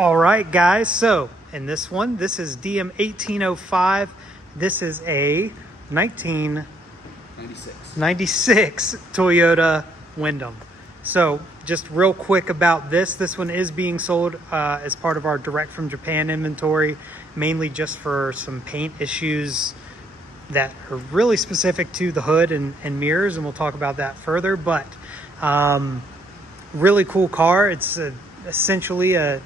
All right, guys. So in this one, this is DM1805. This is a 1996 Toyota Windom. So just real quick about this one is being sold as part of our direct from Japan inventory, mainly just for some paint issues that are really specific to the hood and mirrors, and we'll talk about that further. But really cool car. It's essentially a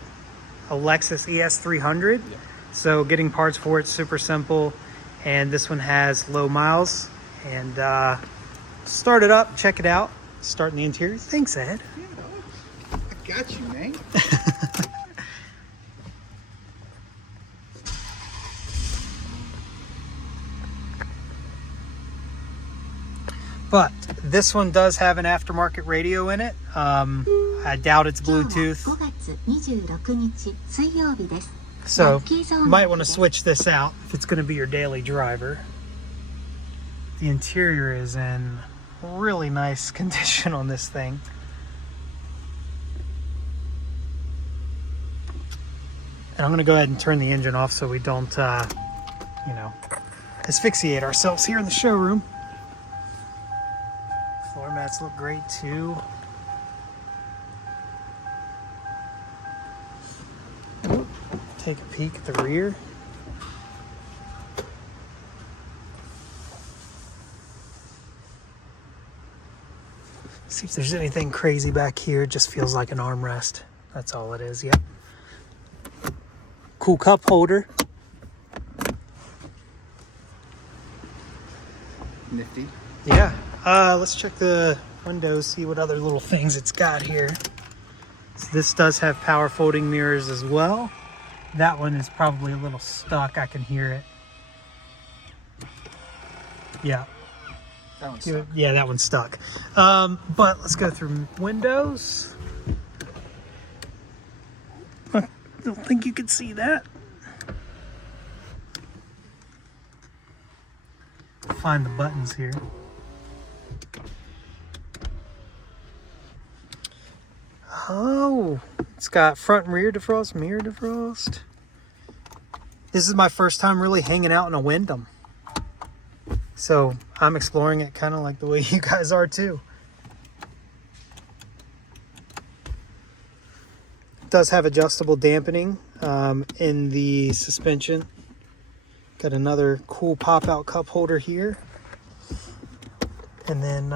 Lexus ES300. Yeah. So getting parts for it's super simple, and this one has low miles. And start it up, check it out. Starting the interior. Thanks, Ed. Yeah, I got you, man. But this one does have an aftermarket radio in it. I doubt it's Bluetooth. So you might want to switch this out if it's going to be your daily driver. The interior is in really nice condition on this thing. And I'm going to go ahead and turn the engine off so we don't, asphyxiate ourselves here in the showroom. Floor mats look great too. Take a peek at the rear. See if there's anything crazy back here. It just feels like an armrest. That's all it is. Yep. Cool cup holder. Nifty. Yeah. Let's check the windows, see what other little things it's got here. So this does have power folding mirrors as well. That one is probably a little stuck. I can hear it. Yeah. That one's stuck. Yeah, that one's stuck. But let's go through windows. I don't think you can see that. Find the buttons here. Oh, it's got front and rear defrost, mirror defrost. This is my first time really hanging out in a Windom. So I'm exploring it kind of like the way you guys are too. It does have adjustable dampening in the suspension. Got another cool pop-out cup holder here. And then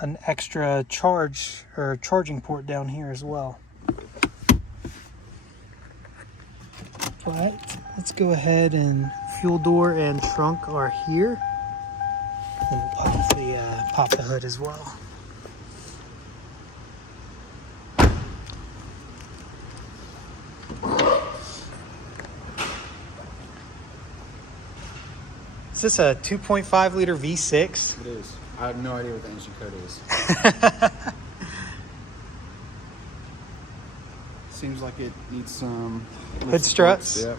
an extra charging port down here as well. But let's go ahead, and fuel door and trunk are here. And we'll pop the hood as well. Is this a 2.5 liter V6? It is. I have no idea what the engine code is. Seems like it needs some hood struts. Yep.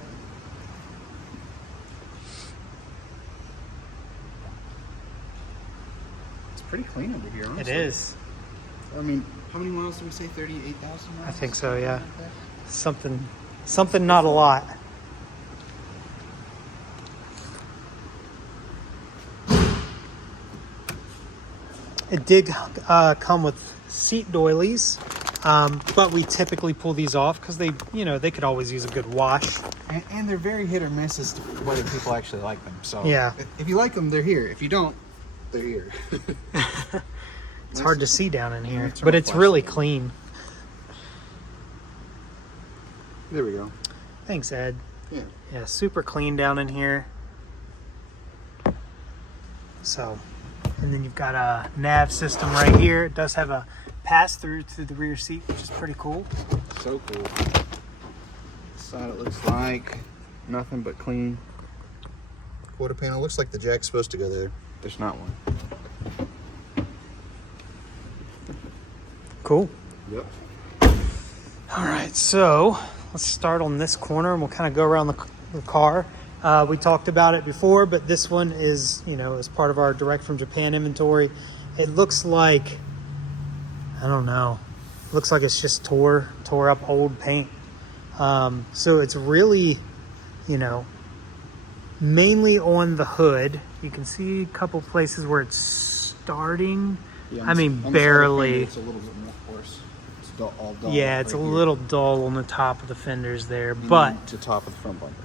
It's pretty clean over here, honestly. It is. I mean, how many miles did we say? 38,000 miles? I think so, yeah. Something not a lot. It did come with seat doilies, but we typically pull these off because they could always use a good wash. And they're very hit or miss as to whether people actually like them. So yeah, if you like them, they're here. If you don't, they're here. It's hard to see down in here, but it's really clean. There we go. Thanks, Ed. Yeah, super clean down in here. So, and then you've got a nav system right here. It does have a pass-through to the rear seat, which is pretty cool. So cool. This side it looks like nothing but clean. Quarter panel looks like the jack's supposed to go there. There's not one. Cool. Yep. All right, so let's start on this corner and we'll kind of go around the car. We talked about it before, but this one is, as part of our direct from Japan inventory. It looks like, I don't know, Looks like it's just tore up old paint. So it's really, you know, mainly on the hood. You can see a couple places where it's starting. Yeah, I mean, on the side of the barely. fender, it's a little bit more coarse. It's all dull. Yeah, it's right a here. little dull on the top of the fenders there, And but then the top of the front bumper.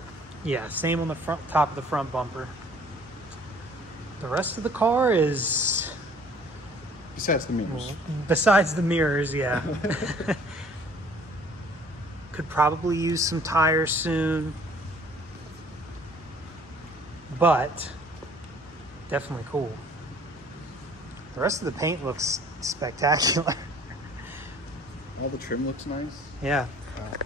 yeah, same on the top of the front bumper. The rest of the car is, Besides the mirrors. besides the mirrors, yeah. Could probably use some tires soon, but definitely cool. The rest of the paint looks spectacular. All the trim looks nice. Yeah.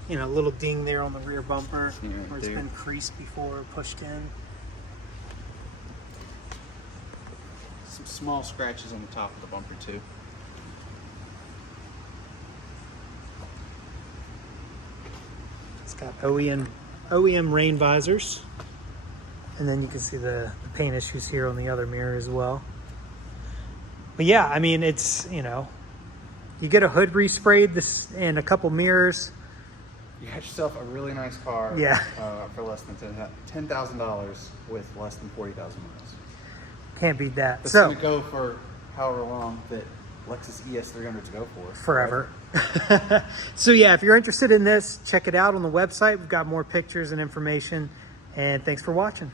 You know, a little ding there on the rear bumper Yeah, where it's there. been creased before, pushed in. Some small scratches on the top of the bumper too. It's got OEM rain visors. And then you can see the paint issues here on the other mirror as well. But yeah, I mean, it's, you know, you get a hood resprayed this and a couple mirrors. You got yourself a really nice car. Yeah. For less than $10,000 with less than 40,000 miles. Can't beat that. That's So gonna go for however long that Lexus ES300 to go for. forever. So yeah, if you're interested in this, check it out on the website. We've got more pictures and information. And thanks for watching.